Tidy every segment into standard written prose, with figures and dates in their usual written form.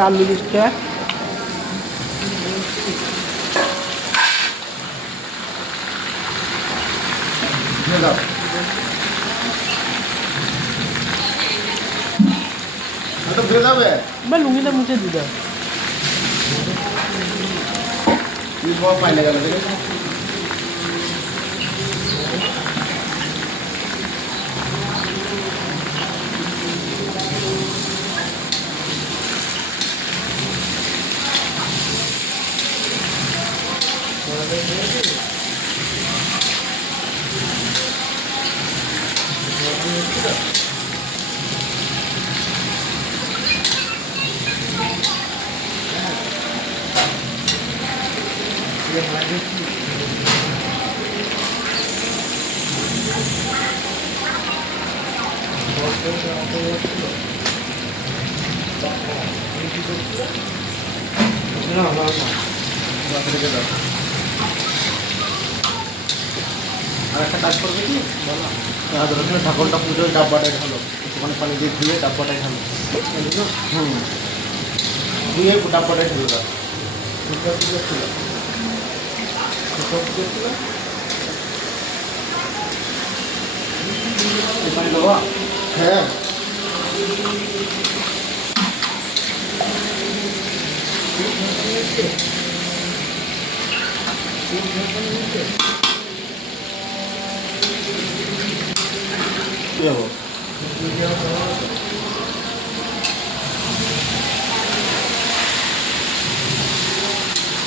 আলু দিচ্ছে লুঙ্গিটা মুছে দিতে পাইলে গেল আর একটা কাজ করবে কি বলো ঠাকুরটা পুজোর ডাব্বাটাই ঢালো একটুখানি পানি দিয়ে ধুয়ে ডাব্বাটাই ঢালো ধুয়ে ডাব্বাটাই ঢালো হ্যাঁ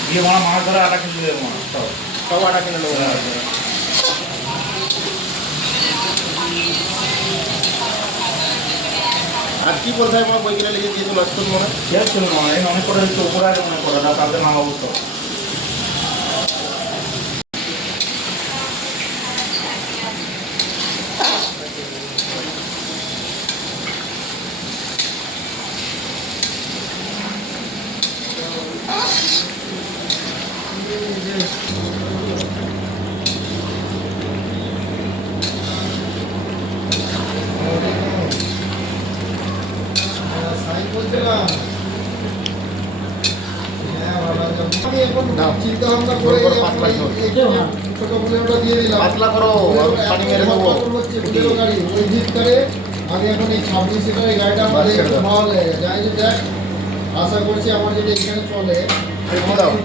দিয়ে মাছ ধরে আটা কিনে দেবো সব আটা কিনে নেবো আর কি বলতে হয় বই কিনে লিখে দিয়েছো লাস্ট মনে হয় অনেক করে উপরে আগে মনে করে না তাদের নাম অবস্থা চিন্তা ভাবনা করে ছোট ফুলেটা দিয়ে দিলাম পাতলা করো পানি মেরে দেবো গাড়ি ওই জিত করে আমি এখন এই 26 সিটারের গাড়িটা আমার ভালো লেগে যাই যে দেখ আশা করছি আমার যেটা এখানে চলে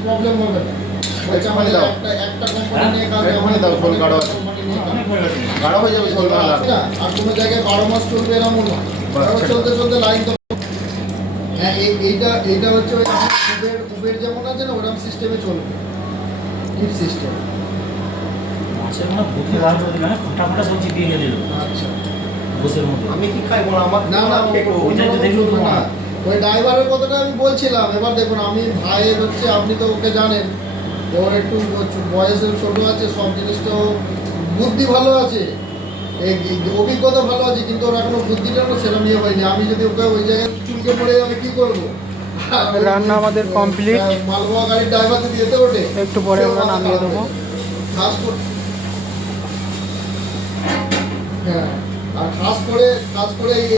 প্রবলেম হবে না একটা কোম্পানি নিয়ে কাজ দাও ফোন গাড়ো গাড়ো হয়ে যাবে চলবে না আর কোনো জায়গায় 12 মাস চলবে এরকম না চলতে চলতে লাইন তো হ্যাঁ এইটা হচ্ছে ওই উবের যেমন আছে না ওরকম সিস্টেমে চলবে কিপ সিস্টেম মাছের মধ্যে বুদ্ধি বার করে দিলাম ফটাফটা সবজি দিয়ে গেল আচ্ছা বসের মধ্যে আমি কি খাইবো না আমার না ওইটা তো দেখুন না ওই ড্রাইভারের কথাটা আমি বলছিলাম এবার দেখুন আমি ভাইয়ের হচ্ছে আপনি তো ওকে জানেন ওর একটু বয়সের ছোট আছে সব জিনিস তো বুদ্ধি ভালো আছে অভিজ্ঞতা ভালো আছে কিন্তু ওর এখনো বুদ্ধিটা সেরকম ইয়ে হয়নি আমি যদি ওকে ওই জায়গায় চুলকে পড়ে আমি কি করবো রান্না আমাদের কমপ্লিট মালবোয়া গাড়ির ড্রাইভার যদি যেতে ওঠে একটু পরে আমরা নামিয়ে দেবো হ্যাঁ আর খাস করে